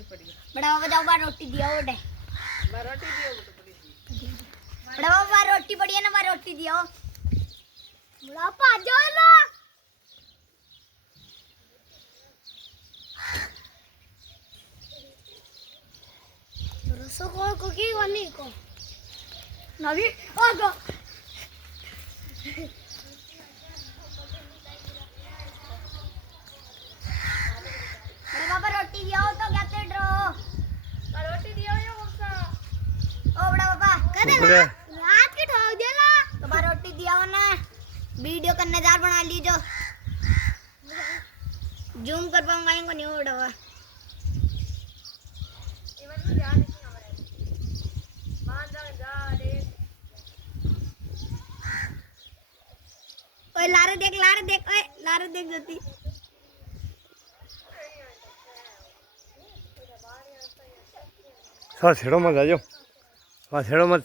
बड़ा बाबा जाओ बार रोटी दिया ओडे बार रोटी दियो तो पड़ी बड़ा बाबा रोटी पड़ी है ना बार रोटी दियो बड़ा पा जाओ ना रसो को की वाली को नवी आगो बड़ा बाबा रोटी दियो तो कहते ड्रो रोटी दियो यो गुस्सा ओ बड़ा बाबा कहते रात के ठोक देला तो बार रोटी दिया ना वीडियो करने जार बना लीजो जूम कर पाऊंगा इनको नहीं बड़ा बाबा इवन में ध्यान नहीं हमारे मान जा रे ओए लारे देख ओए लारे देख जोती सर छेड़ो मत जाओ। हाँ छेड़ो मत